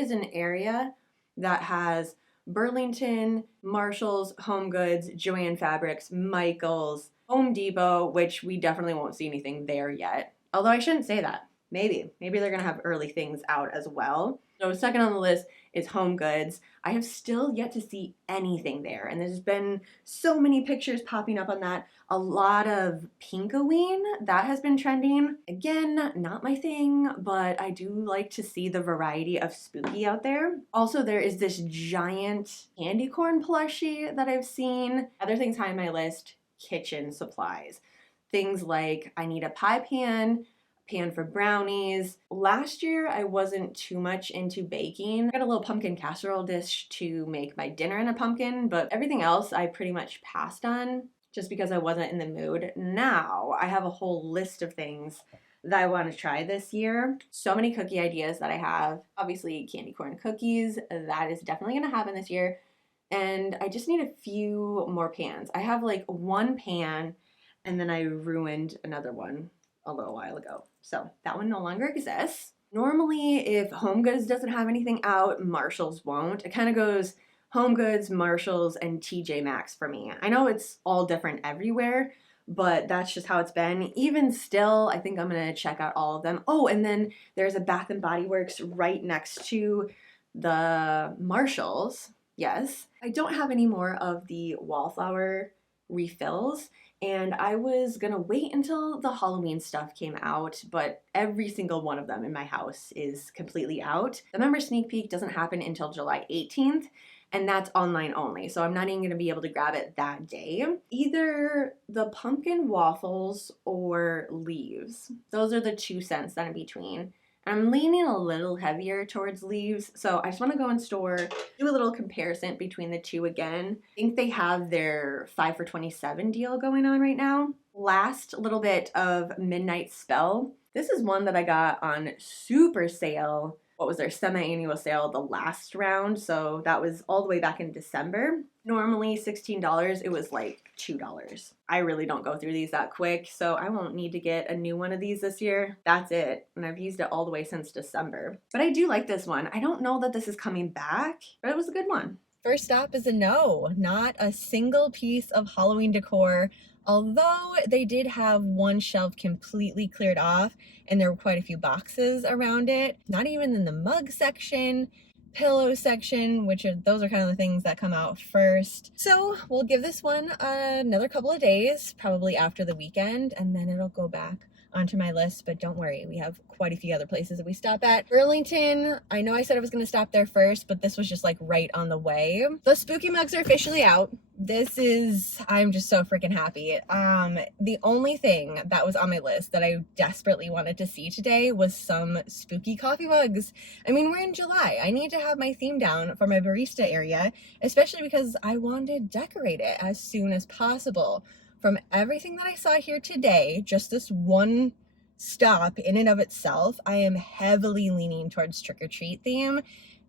is an area that has Burlington, Marshalls, HomeGoods, Joann Fabrics, Michaels, Home Depot, which we definitely won't see anything there yet. Although I shouldn't say that. Maybe they're gonna have early things out as well. So second on the list is HomeGoods. I have still yet to see anything there, and there's been so many pictures popping up on that. A lot of Pinkoween, that has been trending. Again, not my thing, but I do like to see the variety of spooky out there. Also, there is this giant candy corn plushie that I've seen. Other things high on my list, kitchen supplies. Things like I need a pie pan for brownies. Last year, I wasn't too much into baking. I got a little pumpkin casserole dish to make my dinner in a pumpkin, but everything else I pretty much passed on just because I wasn't in the mood. Now, I have a whole list of things that I want to try this year. So many cookie ideas that I have. Obviously, candy corn cookies, that is definitely going to happen this year. And I just need a few more pans. I have like one pan, and then I ruined another one a little while ago. So that one no longer exists. Normally, if HomeGoods doesn't have anything out, Marshalls won't. It kind of goes HomeGoods, Marshalls, and TJ Maxx for me. I know it's all different everywhere, but that's just how it's been. Even still, I think I'm gonna check out all of them. Oh, and then there's a Bath & Body Works right next to the Marshalls. Yes. I don't have any more of the wallflower refills, and I was gonna wait until the Halloween stuff came out, but every single one of them in my house is completely out. The member sneak peek doesn't happen until July 18th, and that's online only, so I'm not even gonna be able to grab it that day. Either the pumpkin waffles or leaves. Those are the 2 cents that in between. I'm leaning a little heavier towards leaves, so I just want to go in store, do a little comparison between the two again. I think they have their 5 for $27 deal going on right now. Last little bit of Midnight Spell. This is one that I got on super sale. What was their semi-annual sale, the last round, so that was all the way back in December. Normally $16, it was like $2. I really don't go through these that quick, so I won't need to get a new one of these this year. That's it, and I've used it all the way since December. But I do like this one. I don't know that this is coming back, but it was a good one. First stop is a no, not a single piece of Halloween decor. Although they did have one shelf completely cleared off and there were quite a few boxes around it. Not even in the mug section, pillow section, those are kind of the things that come out first. So we'll give this one another couple of days, probably after the weekend, and then it'll go back onto my list. But don't worry, we have quite a few other places that we stop at. Burlington, I know I said I was going to stop there first, but this was just like right on the way. The spooky mugs are officially out. I'm just so freaking happy. The only thing that was on my list that I desperately wanted to see today was some spooky coffee mugs. I mean, we're in July. I need to have my theme down for my barista area, especially because I want to decorate it as soon as possible. From everything that I saw here today, just this one stop in and of itself, I am heavily leaning towards trick-or-treat theme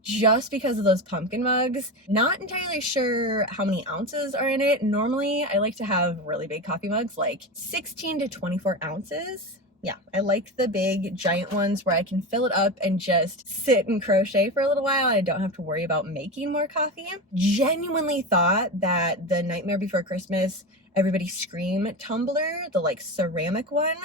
just because of those pumpkin mugs. Not entirely sure how many ounces are in it. Normally, I like to have really big coffee mugs, like 16 to 24 ounces. Yeah, I like the big giant ones where I can fill it up and just sit and crochet for a little while. I don't have to worry about making more coffee. Genuinely thought that the Nightmare Before Christmas Everybody Scream tumbler, the like ceramic one,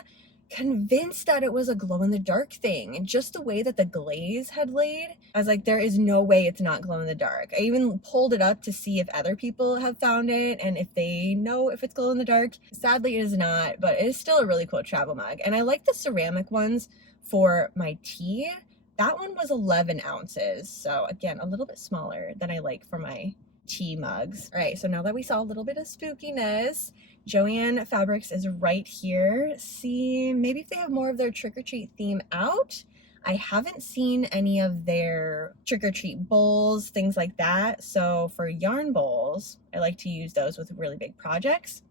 convinced that it was a glow-in-the-dark thing. And just the way that the glaze had laid, I was like, there is no way it's not glow-in-the-dark. I even pulled it up to see if other people have found it and if they know if it's glow-in-the-dark. Sadly, it is not, but it is still a really cool travel mug. And I like the ceramic ones for my tea. That one was 11 ounces. So again, a little bit smaller than I like for my tea mugs. All right, so now that we saw a little bit of spookiness, Joann Fabrics is right here. See, maybe if they have more of their trick-or-treat theme out. I haven't seen any of their trick-or-treat bowls, things like that. So for yarn bowls, I like to use those with really big projects.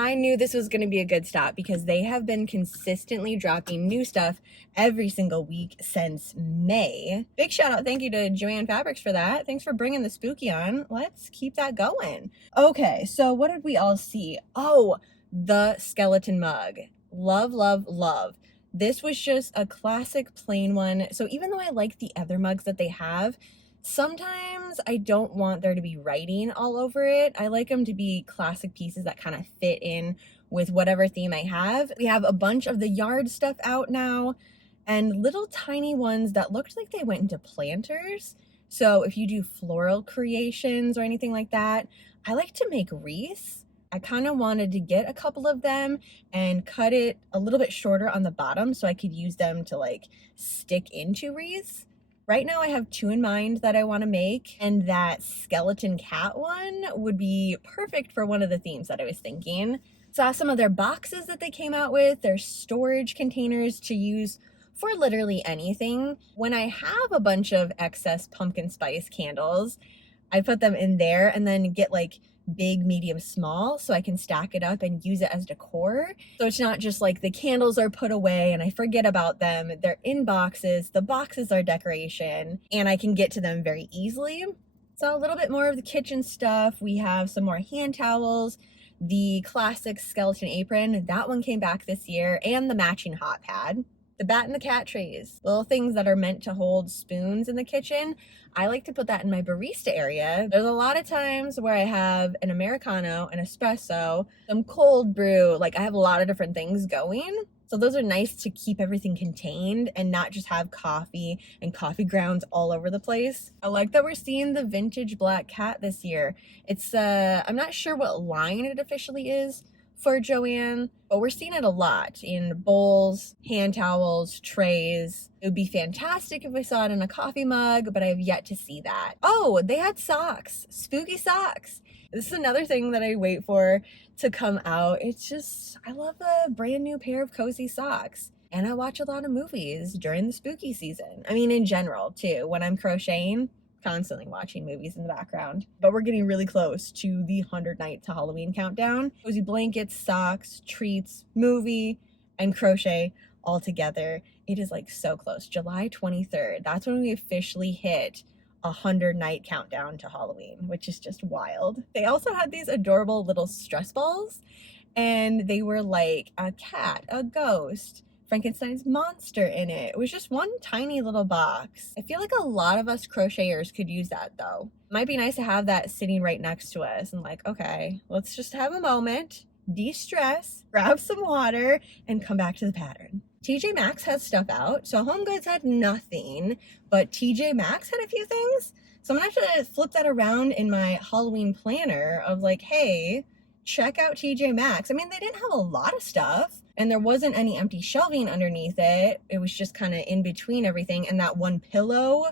I knew this was going to be a good stop because they have been consistently dropping new stuff every single week since May. Big shout out, thank you to Joann Fabrics for that. Thanks for bringing the spooky on. Let's keep that going. Okay, so what did we all see? Oh, the skeleton mug. Love, love, love. This was just a classic plain one. So even though I like the other mugs that they have, sometimes I don't want there to be writing all over it. I like them to be classic pieces that kind of fit in with whatever theme I have. We have a bunch of the yard stuff out now and little tiny ones that looked like they went into planters. So if you do floral creations or anything like that, I like to make wreaths. I kind of wanted to get a couple of them and cut it a little bit shorter on the bottom so I could use them to like stick into wreaths. Right now I have 2 in mind that I want to make, and that skeleton cat one would be perfect for one of the themes that I was thinking. Saw some of their boxes that they came out with, their storage containers to use for literally anything. When I have a bunch of excess pumpkin spice candles, I put them in there and then get like big, medium, small so I can stack it up and use it as decor. So it's not just like the candles are put away and I forget about them. They're in boxes. The boxes are decoration and I can get to them very easily. So a little bit more of the kitchen stuff. We have some more hand towels, the classic skeleton apron. That one came back this year, and the matching hot pad. The bat and the cat trays, little things that are meant to hold spoons in the kitchen. I like to put that in my barista area. There's a lot of times where I have an Americano, an espresso, some cold brew. Like I have a lot of different things going. So those are nice to keep everything contained and not just have coffee and coffee grounds all over the place. I like that we're seeing the vintage black cat this year. It's, I'm not sure what line it officially is for Joann, but we're seeing it a lot in bowls, hand towels, trays. It would be fantastic if I saw it in a coffee mug, but I have yet to see that. Oh, they had socks, spooky socks. This is another thing that I wait for to come out. It's just, I love a brand new pair of cozy socks. And I watch a lot of movies during the spooky season. I mean, in general too, when I'm crocheting, constantly watching movies in the background. But we're getting really close to the 100 Nights to Halloween countdown. Cozy blankets, socks, treats, movie, and crochet all together. It is like so close. July 23rd. That's when we officially hit 100 night countdown to Halloween, which is just wild. They also had these adorable little stress balls, and they were like a cat, a ghost, Frankenstein's monster in it. It was just one tiny little box. I feel like a lot of us crocheters could use that though. Might be nice to have that sitting right next to us and like, okay, let's just have a moment, de-stress, grab some water, and come back to the pattern. TJ Maxx has stuff out. So Homegoods had nothing, but TJ Maxx had a few things. So I'm gonna have to flip that around in my Halloween planner of like, hey, check out TJ Maxx. I mean, they didn't have a lot of stuff, and there wasn't any empty shelving underneath it. It was just kind of in between everything. And that one pillow,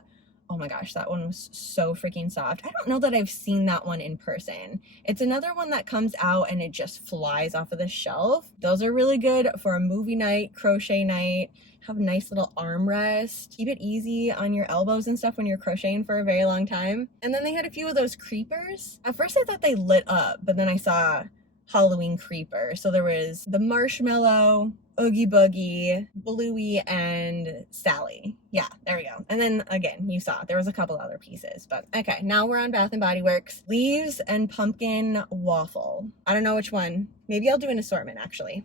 oh my gosh, that one was so freaking soft. I don't know that I've seen that one in person. It's another one that comes out and it just flies off of the shelf. Those are really good for a movie night, crochet night. Have a nice little armrest. Keep it easy on your elbows and stuff when you're crocheting for a very long time. And then they had a few of those creepers. At first I thought they lit up, but then I saw Halloween creeper. So there was the marshmallow, Oogie Boogie, Bluey, and Sally. Yeah, there we go. And then again, you saw there was a couple other pieces, but okay, now we're on Bath and Body Works. Leaves and pumpkin waffle. I don't know which one. Maybe I'll do an assortment actually.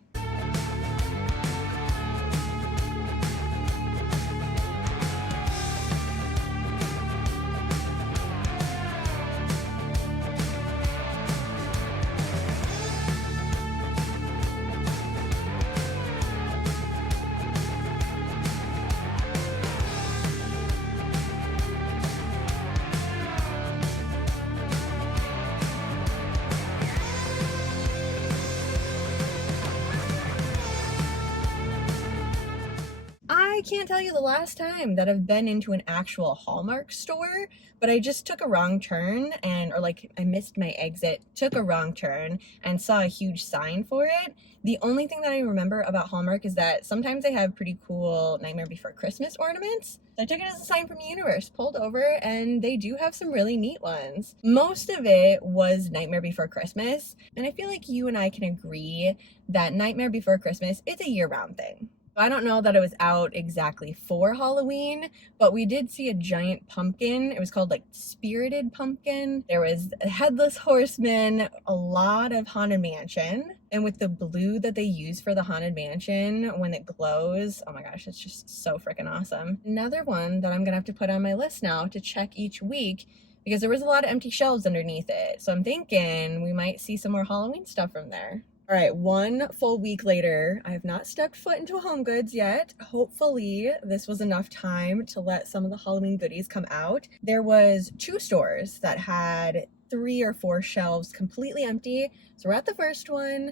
can't tell you the last time that I've been into an actual Hallmark store, but I just took a wrong turn or like I missed my exit, took a wrong turn and saw a huge sign for it. The only thing that I remember about Hallmark is that sometimes they have pretty cool Nightmare Before Christmas ornaments. So I took it as a sign from the universe, pulled over, and they do have some really neat ones. Most of it was Nightmare Before Christmas, and I feel like you and I can agree that Nightmare Before Christmas is a year-round thing. I don't know that it was out exactly for Halloween, but we did see a giant pumpkin. It was called like Spirited Pumpkin. There was a Headless Horseman, a lot of Haunted Mansion. And with the blue that they use for the Haunted Mansion when it glows, oh my gosh, it's just so freaking awesome. Another one that I'm gonna have to put on my list now to check each week because there was a lot of empty shelves underneath it. So I'm thinking we might see some more Halloween stuff from there. All right, 1 full week later, I have not stepped foot into a Homegoods yet. Hopefully this was enough time to let some of the Halloween goodies come out. There was 2 stores that had 3 or 4 shelves completely empty. So we're at the first one.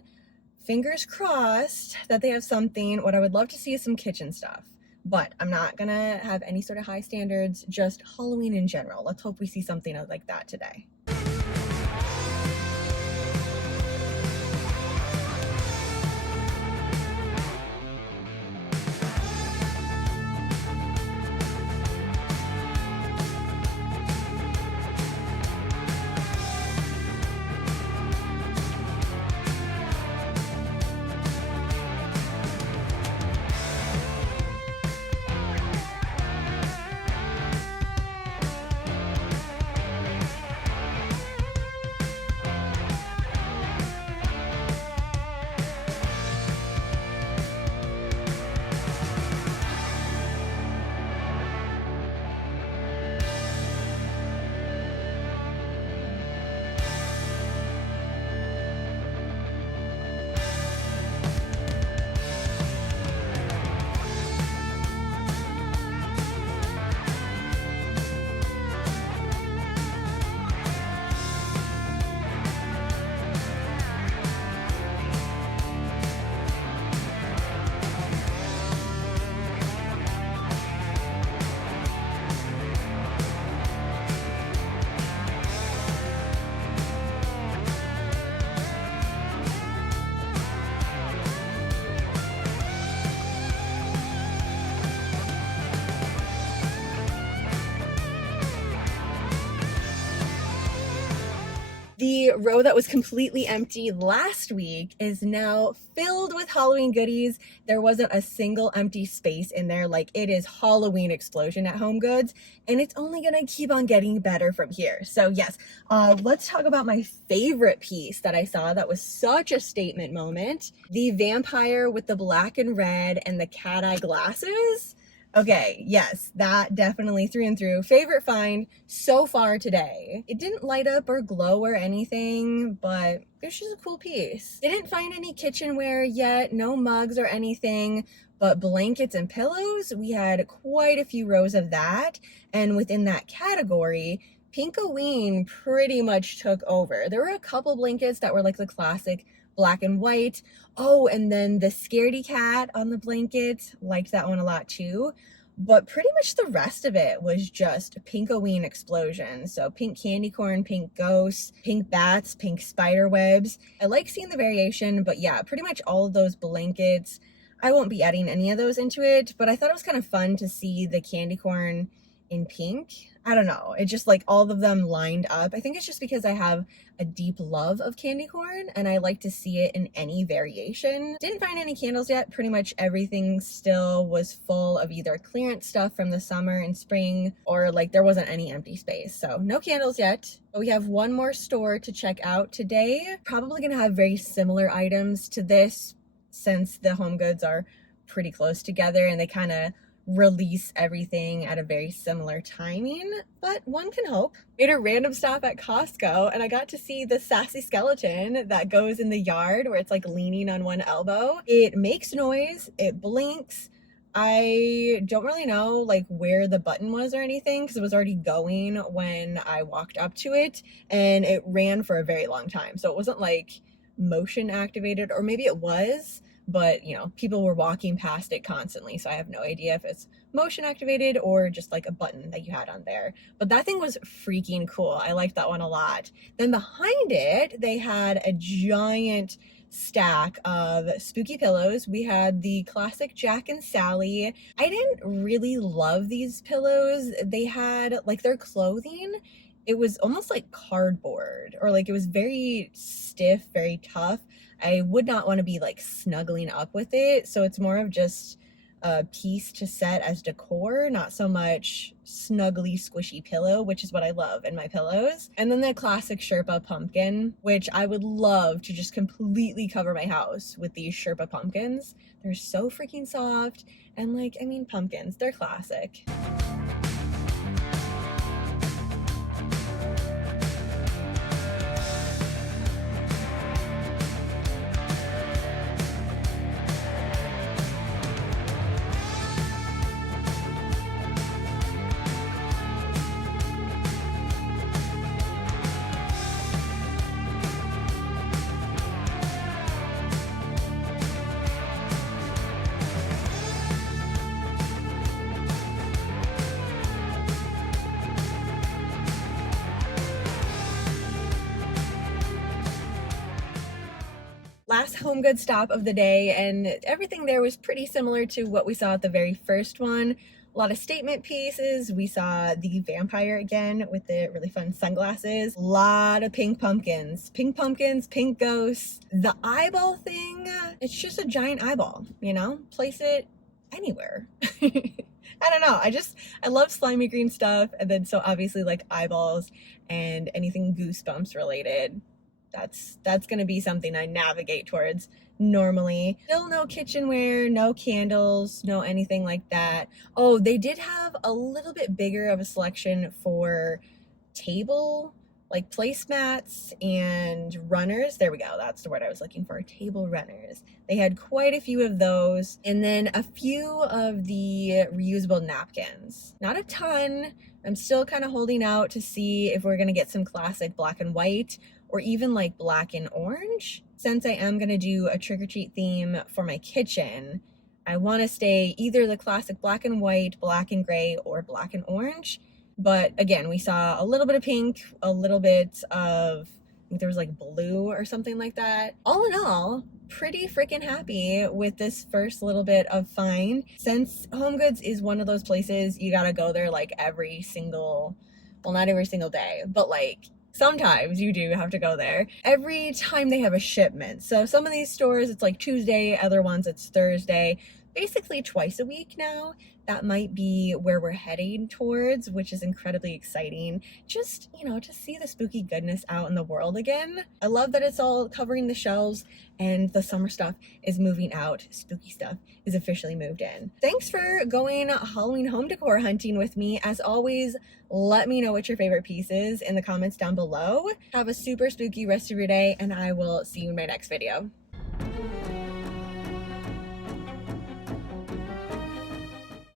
Fingers crossed that they have something. What I would love to see is some kitchen stuff. But I'm not gonna have any sort of high standards, just Halloween in general. Let's hope we see something like that today. The row that was completely empty last week is now filled with Halloween goodies. There wasn't a single empty space in there. Like, it is Halloween explosion at Homegoods, and it's only gonna keep on getting better from here. So yes, let's talk about my favorite piece that I saw that was such a statement moment. The vampire with the black and red and the cat eye glasses. Okay, yes, that definitely through and through. Favorite find so far today. It didn't light up or glow or anything, but it's just a cool piece. Didn't find any kitchenware yet, no mugs or anything, but blankets and pillows, we had quite a few rows of that. And within that category, Pinkoween pretty much took over. There were a couple blankets that were like the classic black and white. Oh, and then the scaredy cat on the blanket, liked that one a lot too. But pretty much the rest of it was just Pinkoween explosion. So pink candy corn, pink ghosts, pink bats, pink spider webs. I like seeing the variation, but yeah, pretty much all of those blankets. I won't be adding any of those into it, but I thought it was kind of fun to see the candy corn in pink. I don't know, it just like all of them lined up. I think it's just because I have a deep love of candy corn and I like to see it in any variation. Didn't find any candles yet. Pretty much everything still was full of either clearance stuff from the summer and spring, or like there wasn't any empty space. So no candles yet, but we have one more store to check out today. Probably gonna have very similar items to this since the Homegoods are pretty close together and they kind of release everything at a very similar timing, but one can hope. Made a random stop at Costco and I got to see the sassy skeleton that goes in the yard where it's like leaning on one elbow. It makes noise, it blinks. I don't really know like where the button was or anything because it was already going when I walked up to it, and it ran for a very long time. So it wasn't like motion activated, or maybe it was, but you know, people were walking past it constantly, so I have no idea if it's motion activated or just like a button that you had on there. But that thing was freaking cool. I liked that one a lot. Then behind it, they had a giant stack of spooky pillows. We had the classic Jack and Sally. I didn't really love these pillows. They had like their clothing, it was almost like cardboard, or like it was very stiff, very tough. I would not want to be like snuggling up with it. So it's more of just a piece to set as decor, not so much snuggly, squishy pillow, which is what I love in my pillows. And then the classic Sherpa pumpkin, which I would love to just completely cover my house with these Sherpa pumpkins. They're so freaking soft. And like, I mean, pumpkins, they're classic. Last HomeGoods stop of the day, and everything there was pretty similar to what we saw at the very first one. A lot of statement pieces. We saw the vampire again with the really fun sunglasses. A lot of pink pumpkins, pink ghosts. The eyeball thing, it's just a giant eyeball, you know? Place it anywhere. I don't know. I love slimy green stuff. And then so obviously like eyeballs and anything Goosebumps related. That's gonna be something I navigate towards normally. Still no kitchenware, no candles, no anything like that. Oh, they did have a little bit bigger of a selection for table, like placemats and runners. There we go, that's the word I was looking for, table runners. They had quite a few of those, and then a few of the reusable napkins. Not a ton. I'm still kind of holding out to see if we're gonna get some classic black and white, or even like black and orange. Since I am gonna do a trick-or-treat theme for my kitchen, I wanna stay either the classic black and white, black and gray, or black and orange. But again, we saw a little bit of pink, a little bit of, I think there was like blue or something like that. All in all, pretty freaking happy with this first little bit of find. Since HomeGoods is one of those places you gotta go there like every single, well, not every single day, but like sometimes you do have to go there every time they have a shipment. So some of these stores it's like Tuesday, other ones it's Thursday, basically twice a week now. That might be where we're heading towards, which is incredibly exciting. Just, you know, to see the spooky goodness out in the world again. I love that it's all covering the shelves and the summer stuff is moving out. Spooky stuff is officially moved in. Thanks for going Halloween home decor hunting with me. As always, let me know what your favorite piece is in the comments down below. Have a super spooky rest of your day, and I will see you in my next video.